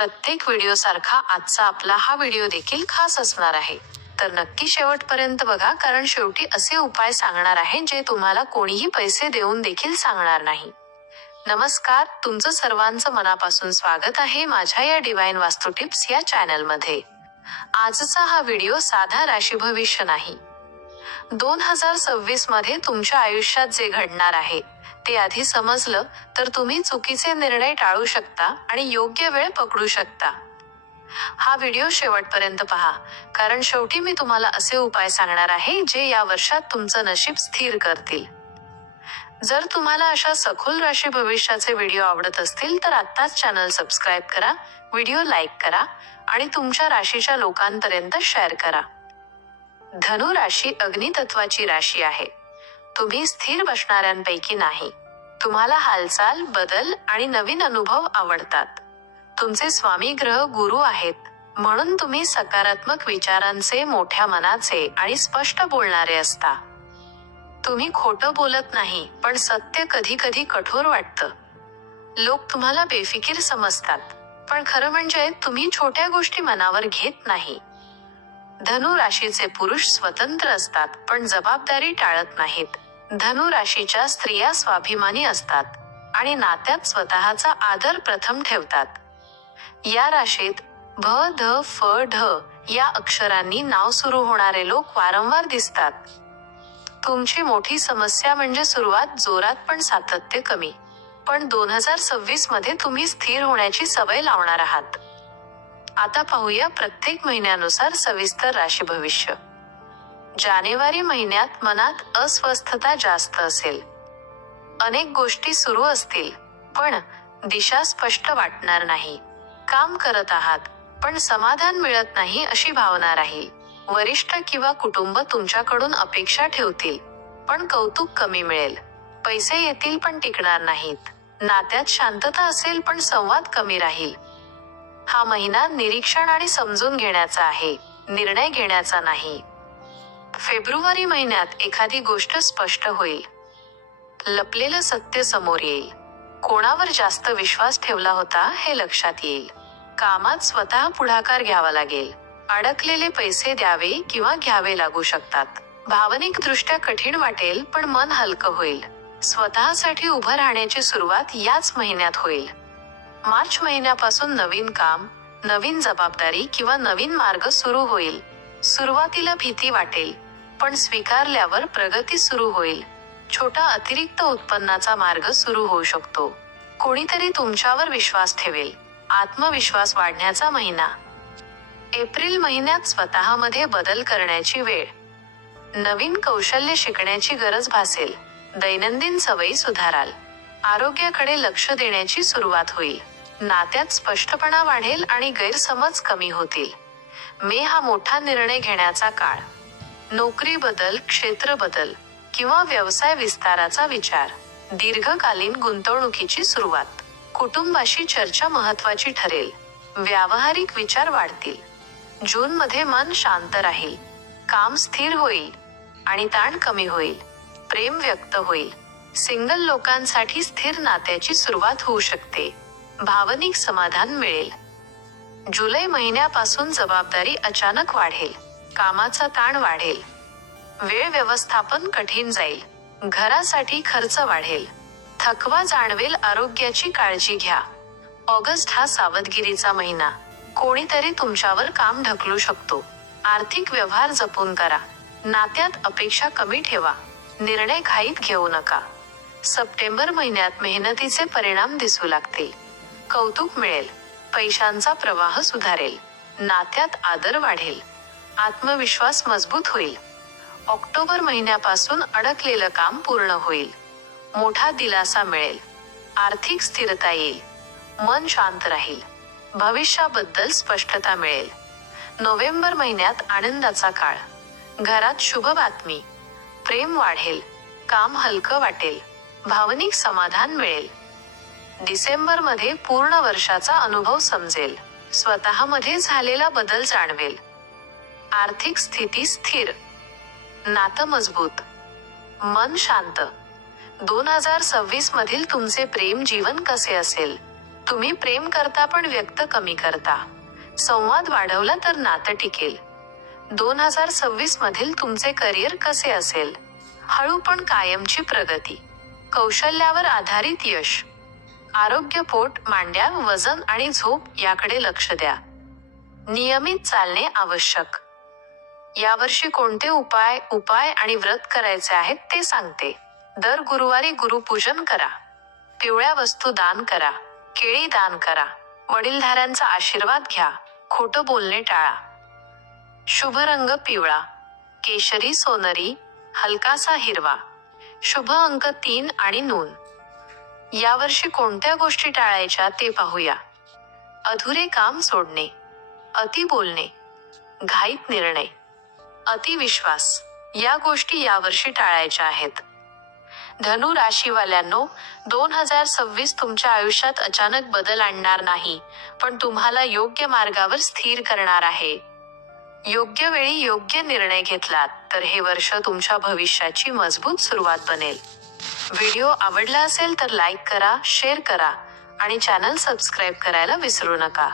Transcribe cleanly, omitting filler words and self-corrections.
प्रत्येक व्हिडिओ सारखा आजचा आपला हा व्हिडिओ देखील खास असणार आहे. तर नक्की शेवटपर्यंत बघा, कारण शेवटी असे उपाय सांगणार आहे जे तुम्हाला कोणीही पैसे देऊन देखील सांगणार नाही. नमस्कार, तुमचं सर्वांचं मनापासून स्वागत आहे माझ्या या डिवाइन वास्तू टिप्स या चॅनलमध्ये. आजचा हा व्हिडिओ साधा राशी भविष्य नाही. 2026 मध्ये तुमच्या आयुष्यात जे घडणार आहे ते आधी समजलं तर तुम्ही चुकीचे निर्णय टाळू शकता आणि योग्य वेळ पकडू शकता. हा व्हिडिओ शेवटपर्यंत पहा, कारण शेवटी मी तुम्हाला असे उपाय सांगणार आहे जे या वर्षात तुमचं नशीब स्थिर करतील. जर तुम्हाला अशा सखोल राशी भविष्याचे व्हिडिओ आवडत असतील तर आत्ताच चॅनल सबस्क्राईब करा, व्हिडिओ लाईक करा आणि तुमच्या राशीच्या लोकांपर्यंत शेअर करा. धनु राशी अग्नितत्वाची राशी आहे. तुम्ही स्थिर बसणाऱ्यांपैकी नाही. तुम्हाला हालचाल, बदल आणि नवीन अनुभव आवडतात. तुमचे स्वामी ग्रह गुरु आहेत, म्हणून तुम्ही सकारात्मक विचारांचे, मोठ्या मनाचे आणि स्पष्ट बोलणारे असता. तुम्ही खोटं बोलत नाही, पण सत्य कधी कधी कठोर वाटतं. लोक तुम्हाला बेफिकीर समजतात, पण खरं म्हणजे तुम्ही छोट्या गोष्टी मनावर घेत नाही. धनु राशीचे पुरुष स्वतंत्र असतात, पण जबाबदारी टाळत नाहीत. धनु राशीच्या स्त्रिया स्वाभिमानी असतात आणि नात्यात स्वतःचा आदर प्रथम ठेवतात. या राशीत भ, ध, फ, ढ या अक्षरांनी नाव सुरू होणारे लोक वारंवार दिसतात. तुमची मोठी समस्या म्हणजे सुरुवात जोरात पण सातत्य कमी. पण 2026 मध्ये तुम्ही स्थिर होण्याची सवय लावणार आहात. आता पाहूया प्रत्येक महिन्यानुसार सविस्तर राशी भविष्य. जानेवारी महिन्यात मनात अस्वस्थता जास्त असेल. अनेक गोष्टी सुरू असतील, पण दिशा स्पष्ट वाटणार नाही. काम करत आहात, पण समाधान मिळत नाही अशी भावना राहील. वरिष्ठ किंवा कुटुंब तुमच्याकडून अपेक्षा ठेवतील, पण कौतुक कमी मिळेल. पैसे येतील पण टिकणार नाहीत. नात्यात शांतता असेल पण संवाद कमी राहील. हा महिना निरीक्षण आणि समजून घेण्याचा आहे, निर्णय घेण्याचा नाही. फेब्रुवारी महिन्यात एखादी गोष्ट स्पष्ट होईल. लपलेलं सत्य समोर येईल. कोणावर जास्त विश्वास ठेवला होता हे लक्षात येईल. कामात स्वतः पुढाकार घ्यावा लागेल. अडकलेले पैसे द्यावे किंवा घ्यावे लागू शकतात. भावनिकदृष्ट्या कठीण वाटेल, पण मन हलकं होईल. स्वतःसाठी उभं राहण्याची सुरुवात याच महिन्यात होईल. मार्च महिन्यापासून नवीन काम, नवीन जबाबदारी किंवा नवीन मार्ग सुरू होईल. सुरुवातीला भीती वाटेल, पण स्वीकारल्यावर प्रगती सुरू होईल. छोटा अतिरिक्त उत्पन्नाचा मार्ग सुरू होऊ शकतो. कोणीतरी तुमच्यावर विश्वास ठेवेल. आत्मविश्वास वाढण्याचा महिना. एप्रिल महिन्यात स्वतःमध्ये बदल करण्याची वेळ. नवीन कौशल्य शिकण्याची गरज भासेल. दैनंदिन सवयी सुधाराल. आरोग्याकडे लक्ष देण्याची सुरुवात होईल. नात्यात स्पष्टपणा वाढेल आणि गैरसमज कमी होतील. मे हा मोठा निर्णय घेण्याचा काळ. नोकरी बदल, क्षेत्र बदल किंवा व्यवसाय विस्ताराचा विचार. दीर्घकालीन गुंतवणुकीची सुरुवात. कुटुंबाशी चर्चा महत्त्वाची ठरेल. व्यावहारिक विचार वाढतील. जून मध्ये मन शांत राहील. काम स्थिर होईल आणि ताण कमी होईल. प्रेम व्यक्त होईल. सिंगल लोकांसाठी स्थिर नात्याची सुरुवात होऊ शकते. भावनिक समाधान मिळेल. जुलै महिन्यापासून जबाबदारी अचानक वाढेल. कामाचा ताण वाढेल. वेळ व्यवस्थापन कठीण जाईल. घरासाठी खर्च वाढेल. थकवा जाणवेल. आरोग्याची काळजी घ्या. ऑगस्ट हा सावधगिरीचा महिना. कोणीतरी तुमच्यावर काम ढकलू शकतो. आर्थिक व्यवहार जपून करा. नात्यात अपेक्षा कमी ठेवा. निर्णय घाईत घेऊ नका. सप्टेंबर महिन्यात मेहनतीचे परिणाम दिसू लागतील. कौतुक मिळेल. पैशांचा प्रवाह सुधारेल. नात्यात आदर वाढेल. आत्मविश्वास मजबूत होईल. ऑक्टोबर महिन्यापासून अडकलेलं काम पूर्ण होईल. मोठा दिलासा मिळेल. आर्थिक स्थिरता येईल. मन शांत राहील. भविष्याबद्दल स्पष्टता मिळेल. नोव्हेंबर महिन्यात आनंदाचा काळ. घरात शुभ बातमी. प्रेम वाढेल. काम हलकं वाटेल. भावनिक समाधान मिळेल. डिसेंबर मध्ये पूर्ण वर्षाचा अनुभव समजेल. स्वतःमध्ये झालेला बदल जाणवेल. आर्थिक स्थिती स्थिर. नातं मजबूत. मन शांत. 2026 मधील तुमचे प्रेम जीवन कसे असेल? तुम्ही प्रेम करता पण व्यक्त कमी करता. संवाद वाढवला तर नातं टिकेल. 2026 मधील तुमचे करिअर कसे असेल? हळू पण कायमची प्रगती. कौशल्यावर आधारित यश. आरोग्य, पोट, मांड्या, वजन आणि झोप याकडे लक्ष द्या. नियमित चालणे आवश्यक. यावर्षी कोणते उपाय आणि व्रत करायचे आहेत ते सांगते. दर गुरुवारी गुरुपूजन करा. पिवळ्या वस्तू दान करा. केळी दान करा. वडीलधाऱ्यांचा आशीर्वाद घ्या. खोटं बोलणे टाळा. शुभ रंग पिवळा, केशरी, सोनरी, हलकासा हिरवा. शुभ अंक 3 आणि नून. यावर्षी कोणत्या गोष्टी टाळायच्या ते पाहूया. अधुरे काम सोडणे, अति बोलणे, घाईत निर्णय, अतिविश्वास या गोष्टी यावर्षी टाळायच्या आहेत. धनु राशीवाल्यांनो, 2026 तुमच्या आयुष्यात अचानक बदल आणणार नाही, पण तुम्हाला योग्य मार्गावर स्थिर करणार आहे. योग्य वेळी योग्य निर्णय घेतलात तर हे वर्ष तुमच्या भविष्याची मजबूत सुरुवात बनेल. व्हिडिओ आवडला असेल तर लाईक करा, शेअर करा आणि चॅनल सबस्क्राईब करायला विसरू नका.